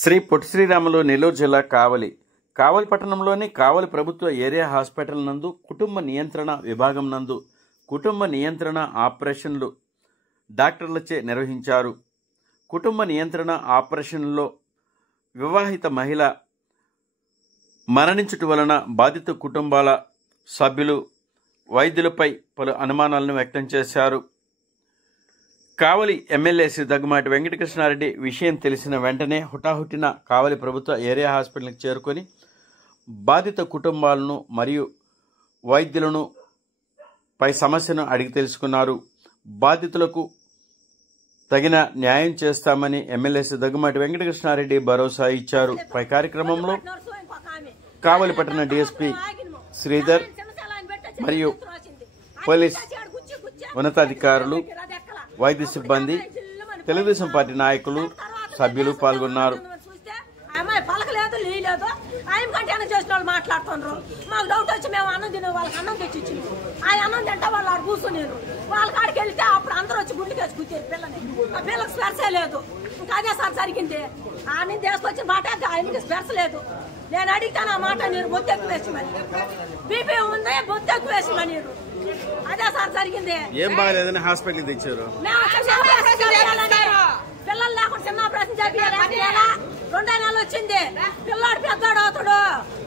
శ్రీ పొట్టి శ్రీరాములు నెల్లూరు జిల్లా కావలి పట్టణంలోని కావలి ప్రభుత్వ ఏరియా హాస్పిటల్ నందు కుటుంబ నియంత్రణ విభాగం నందు కుటుంబ నియంత్రణ ఆపరేషన్లు డాక్టర్లచే నిర్వహించారు. కుటుంబ నియంత్రణ ఆపరేషన్లో వివాహిత మహిళ మరణించుట వలన బాధిత కుటుంబాల సభ్యులు వైద్యులపై పలు అనుమానాలను వ్యక్తం చేశారు. కావలి ఎమ్మెల్యే శ్రీ దగ్గుమాటి వెంకటకృష్ణారెడ్డి విషయం తెలిసిన వెంటనే హుటాహుటిన కావలి ప్రభుత్వ ఏరియా హాస్పిటల్కి చేరుకొని బాధిత కుటుంబాలను మరియు వైద్యులను పై సమస్యను అడిగి తెలుసుకున్నారు. బాధితులకు తగిన న్యాయం చేస్తామని ఎమ్మెల్యే శ్రీ దగ్గుమాటి వెంకటకృష్ణారెడ్డి భరోసా ఇచ్చారు. పై కార్యక్రమంలో కావలి పట్టణ డీఎస్పీ శ్రీధర్ మరియు పోలీస్ ఉన్నతాధికారులు, వైద్య సిబ్బంది, తెలుగుదేశం పార్టీ నాయకులు, సభ్యులు పాల్గొన్నారు. పలకలేదు లేదు ఆయన కంటే చేసిన వాళ్ళు మాట్లాడుతున్నారు. మాకు డౌట్ వచ్చి మేము అన్నం తినే వాళ్ళకి అన్నం తెచ్చి ఆ అన్నం తింటే వాళ్ళు ఆడు కూర్చున్నారు. వాళ్ళ కాడికి వెళ్తే అప్పుడు అందరూ వచ్చి గుండెకి వేసి కూర్చారు పిల్లని. ఆ పిల్లకి స్పెర్సే లేదు. ఇంకా అదే సార్ జరిగింది. ఆయన తీసుకొచ్చిన మాట ఆయనకి స్పెర్స్ లేదు. నేను అడిగితాను ఆ మాట నేను బొత్తు ఎక్కువ వేసిమని, బీపీ ఉంది బొత్తు ఎక్కువ వేసిమని, అదే సార్ జరిగింది. ఏం బాగాలేదని హాస్పిటల్ తెచ్చారు. పిల్లలు లేకుండా చిన్న ఆపరేషన్ చేయాలా 2 నెలలు వచ్చింది. పిల్లాడు పెద్దోడు అవుతాడు,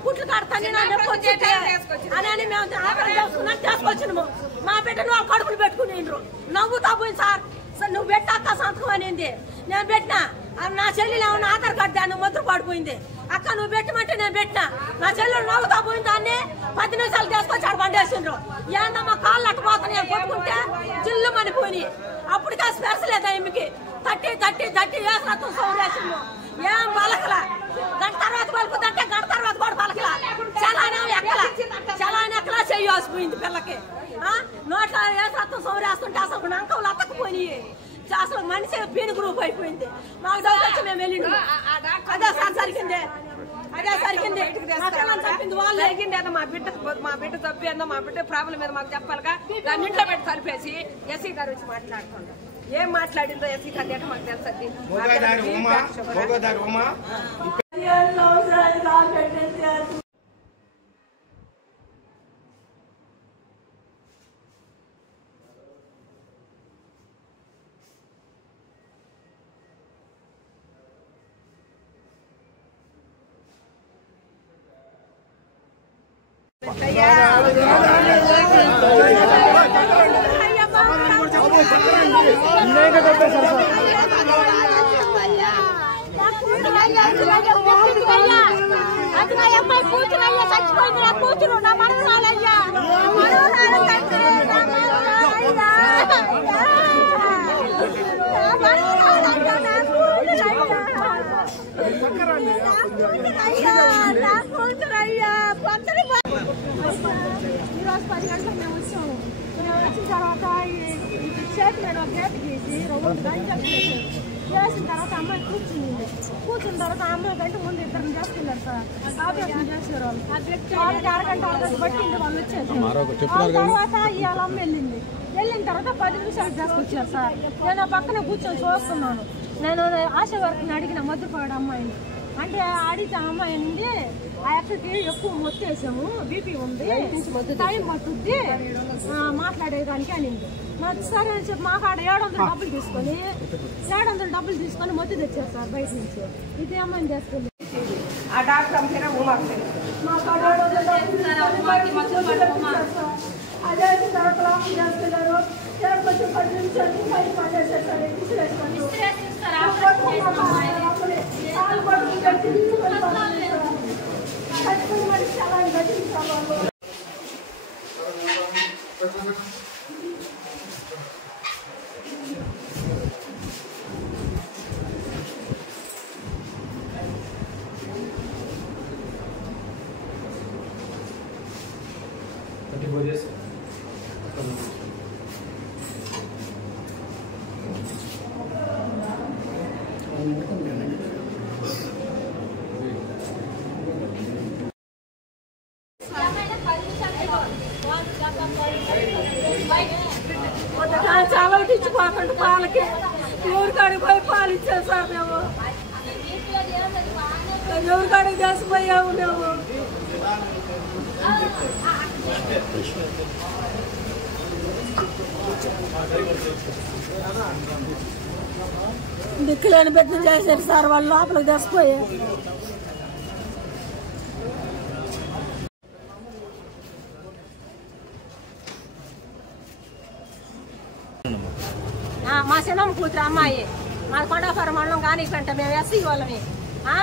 కుట్లు కడతాను నొప్పి వచ్చింది అని మేము ఆపరేషన్ చేసుకున్నాను తీసుకొచ్చినాము. మా బిడ్డను వాళ్ళు కడుపులు పెట్టుకుని నవ్వుతా పోయింది. సార్ నువ్వు పెట్టాక సంతకం అనింది. నేను పెట్టినా. నా చెల్లెలు ఏమన్నా ఆధార్ కార్డు దాన్ని ముద్ర పడిపోయింది. అక్క నువ్వు పెట్టమంటే నేను పెట్టినా. నా చెల్లెలు నవ్వుతా పోయింది. దాన్ని 10 నిమిషాలు తీసుకొచ్చి ఆడ బండేసిండ్రు. ఏందమ్మా కాళ్ళు అట్టుపోతున్నాయి కొట్టుకుంటే జిల్లు మనిపోయి. అప్పటికే స్పెర్స్ లేదా ఈమెకి తట్టి వేసి రక్తం సౌరేసిండు. ఏం బలకల గంట తర్వాత పలుకుతుంటే గంట తర్వాత కూడా బలకల. చలానే ఎక్కలా చెయ్యాసిపోయింది పిల్లకి. నోట్లో వేసి రక్తం సౌరేస్తుంటే అసలు నంకలు అత్తకపోయినాయి. అసలు మనిషి పీని గ్రూప్ అయిపోయింది. మాకు డౌట్ వచ్చి మేము వెళ్ళిండు. అదే సార్ జరిగింది. అదే జరిగింది. చెప్పింది వాళ్ళు జరిగింది. ఏదో మా బిడ్డ తప్పి ఏందో మా బిడ్డ ప్రాబ్లం ఏదో మాకు చెప్పాలిగా. దాన్ని ఇంట్లో పెట్టి సరిపేసి ఎస్సీ గారు వచ్చి మాట్లాడుతుండ్రు. ఏం మాట్లాడిందో ఎస్సీ గారు అంటే మాకు తెలుస్తుంది. ఈరోజు 10 గంటలకు మేము వచ్చాము. మేము వచ్చిన తర్వాత చేతి నేను ఒక గేట్ గీసి 2 గంటలు చేసిన తర్వాత అమ్మాయి కూర్చున్న తర్వాత ఆ అమ్మాయి గంట ముందు ఇద్దరిని చేసుకున్నారు సార్. ఆపరేషన్ చేసారు వాళ్ళకి అరగంట పట్టింది. వాళ్ళు వచ్చేసారు. తర్వాత ఇవాళ అమ్మ వెళ్ళిన తర్వాత 10 నిమిషాలు చేసుకొచ్చారు సార్. నేను పక్కన కూర్చొని చూస్తున్నాను. నేను ఆశా వర్క్ని అడిగిన మధ్యపాడు అమ్మాయిని. అంటే అడిగితే ఆ అమ్మాయి అండి ఆ అక్కడికి ఎక్కువ మొత్తేసాము, బీపీ ఉంది, టైం పట్టుద్ది మాట్లాడేదానికి అనింది. నాకు సరే అని చెప్పి మాకు ఆడ 700 డబ్బులు తీసుకొని మొత్తం తెచ్చారు సార్ బయట నుంచి. ఇది అమ్మాయిని చేసుకుంది. ఆ డాక్టర్ అదే తర్వాత చేస్తున్నారు. కొంచెం 10 నిమిషాలు బయట పడేసేసారు. చాలా ఇచ్చిపోకండి పాలకి ఊరికాడికి పోయి పాలు ఇచ్చారు సార్ మేము. ఎవరి కాడికి దసిపోయావు నువ్వు. దిక్కులేని బిడ్డ చేశారు సార్, వాళ్ళు లోపలికి దసిపోయారు. మా చిన్నమ్మ కూతురు అమ్మాయి, మా కొండాపురం మండలం కానీ పెంట, మేము ఎస్సీ వాళ్ళమే. ఆ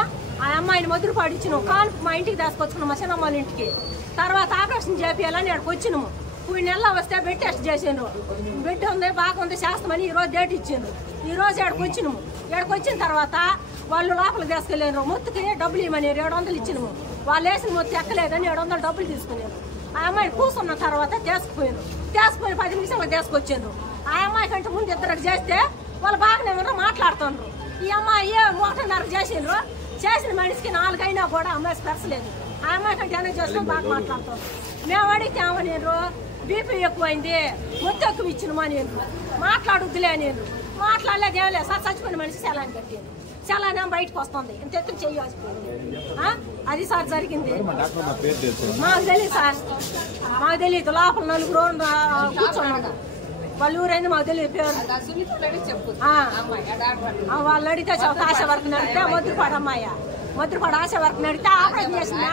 అమ్మాయిని మధురపాడు ఇచ్చినాం, కాను మా ఇంటికి తీసుకొచ్చుకున్నాం మా చిన్నమ్మ వాళ్ళ ఇంటికి. తర్వాత ఆపరేషన్ చేపియాలని ఇక్కడికి వచ్చినాము. 3 నెలలు వస్తే బెడ్ టెస్ట్ చేసిండ్రు, బెడ్ ఉంది బాగుంది చేస్తామని ఈరోజు డేట్ ఇచ్చిండ్రు. ఈరోజు ఇక్కడికి వచ్చినాము. ఇక్కడికి వచ్చిన తర్వాత వాళ్ళు లోపలికి తీసుకెళ్ళారు. మొత్తుకి డబ్బులు ఇవ్వమని 700 ఇచ్చినాము. వాళ్ళు వేసిన మొత్తం ఎక్కలేదని 700 డబ్బులు తీసుకున్నారు. ఆ అమ్మాయిని కూర్చున్న తర్వాత తీసుకుపోయి 10 నిమిషాలు తీసుకొచ్చిండ్రు. ఆ అమ్మాయి కంటే ముందు 2 చేస్తే వాళ్ళు బాగానే ఉన్నారు, మాట్లాడుతున్నారు. ఈ అమ్మాయి 1:30 చేసిండ్రు. చేసిన మనిషికి 4 అయినా కూడా అమ్మాయి స్పర్శలేదు. ఆ అమ్మాయి కంటే ఏమైనా చేస్తాం బాగా మాట్లాడుతాం. మేము అడిగితే ఏమనేరు, బీపీ ఎక్కువైంది, మొత్తం ఎక్కువ ఇచ్చినమా నేను మాట్లాడుద్దులే. నేను మాట్లాడలేదు, ఏం లేదు సార్. చచ్చిపోయిన మనిషి సెలాన్ కట్టాను, సెలాన్ బయటకు వస్తుంది, ఇంత ఎత్తున చెయ్యాల్సిపోయింది. అది సార్ జరిగింది. మాకు తెలియదు సార్, మాకు తెలియదు. లోపల 4 కూర్చోండి, వాళ్ళ ఊరైంది మాకు తెలియదు పేరు. వాళ్ళు అడిగితే ఆశ వరకు నడితే మధురపాడు అమ్మాయ, మధురపాడు ఆశ వరకు నడితే ఆపరేషన్ చేసింది.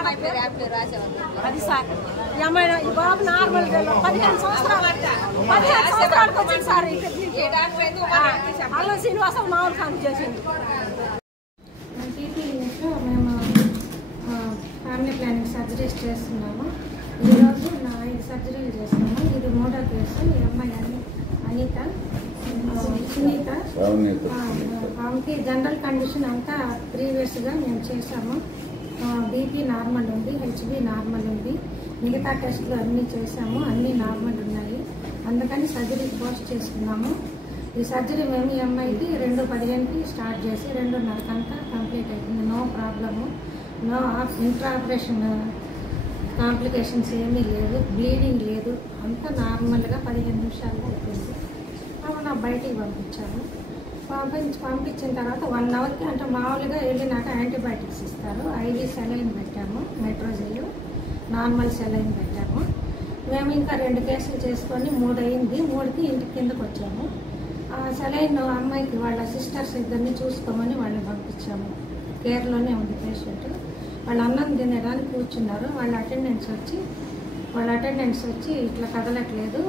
అది సార్ ఈ అమ్మాయి, ఈ బాబు నార్మల్ 15 సంవత్సరాలకు వచ్చింది సార్. అల్లం శ్రీనివాసం మామూలు కాను చేసింది. మేము ఫ్యామిలీ ప్లానింగ్ సర్జరీస్ చేస్తున్నాము. ఈరోజు 5 సర్జరీలు చేస్తున్నాము. ఇది 3వ కేసు. ఈ అమ్మాయి అనిత సునీత, ఆమెకి జనరల్ కండిషన్ అంతా ప్రీవియస్గా మేము చేసాము. బీపీ నార్మల్ ఉంది, హెచ్బీ నార్మల్ ఉంది, మిగతా టెస్టులు అన్నీ చేసాము, అన్నీ నార్మల్ ఉన్నాయి. అందుకని సర్జరీ పోస్ట్ చేసుకున్నాము. ఈ సర్జరీ మేము ఈ అమ్మాయికి 2:15కి స్టార్ట్ చేసి 2:30 కంప్లీట్ అవుతుంది. No problem, no intra operation complications ఏమీ లేదు, బ్లీడింగ్ లేదు, అంతా నార్మల్గా 15 నిమిషాల్లో అయిపోయింది. నా బయటికి పంపించాము. పంపించిన తర్వాత 1 అవర్కి, అంటే మామూలుగా వెళ్ళినాక యాంటీబయాటిక్స్ ఇస్తారు. 5 సెలైన్ పెట్టాము, మెట్రోజెల్ నార్మల్ సెలైన్ పెట్టాము. మేము ఇంకా 2 కేసులు చేసుకొని 3 అయింది. 3కి ఇంటికి కిందకు వచ్చాము. ఆ సెలైన్ అమ్మాయికి వాళ్ళ సిస్టర్స్ ఇద్దరిని చూసుకోమని వాళ్ళని పంపించాము. కేర్లోనే ఉంది పేషెంట్. వాళ్ళు అన్నం తినడానికి కూర్చున్నారు. వాళ్ళ అటెండెన్స్ వచ్చి ఇట్లా కదలట్లేదు,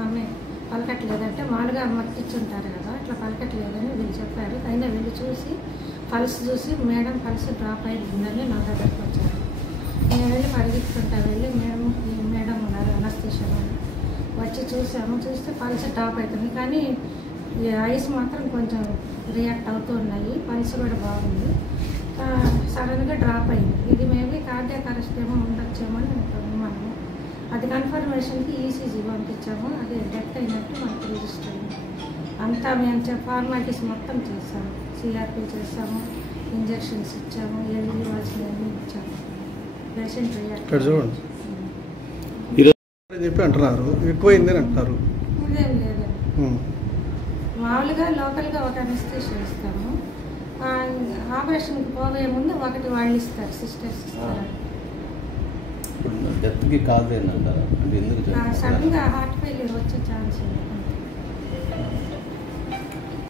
ఆమె పలకట్లేదంటే మామూలుగా మర్తిచ్చుంటారు కదా, ఇట్లా పలకట్లేదని వీళ్ళు చెప్పారు. అయినా వీళ్ళు చూసి పల్స్ చూసి మేడం పల్స్ డ్రాప్ అయిపోయిందని నా దగ్గరకు వచ్చారు. నేను వెళ్ళి పరిగెత్తుకుంటా వెళ్ళి మేడం ఉన్నారు అనస్థిషియా వచ్చి చూసాము. చూస్తే పల్స్ డ్రాప్ అవుతుంది, కానీ ఈ ఐస్ మాత్రం కొంచెం రియాక్ట్ అవుతూ ఉన్నాయి. పల్స్ కూడా బాగుంది. సడన్గా డ్రాప్ అయింది. ఇది మేబీ కార్డియాక్ అరెస్ట్ ఏమో ఉండొచ్చేమో అని అనుకున్నాము. అది కన్ఫర్మేషన్కి ఈసీజీ పంపించాము. అది డెత్ అయినట్టు మనకు రిజిస్టర్ అయింది. అంతా మేము ఫార్మాలిటీస్ మొత్తం చేసాము. సిఆర్పీ చేసాము, ఇంజెక్షన్స్ ఇచ్చాము, ఎల్ఈ ఇవ్వాల్సినవన్నీ ఇచ్చాము. పేషెంట్ రియాక్ట్ చెప్పి అంటున్నారు, ఎక్కువైందని అంటున్నారు. ఇదేం లేదండి, మామూలుగా లోకల్గా ఒక అనస్థీషియా ఇస్తాము. ఆపరేషన్కి పోయే ముందు ఒకటి వాళ్ళు ఇస్తారు, సిస్టర్స్ ఇస్తారు. డెత్కి కాదు ఏంటంటారా? అంటే ఎందుకు సడన్గా హార్ట్ ఫెయిల్యూర్ వచ్చే ఛాన్స్ ఉంది.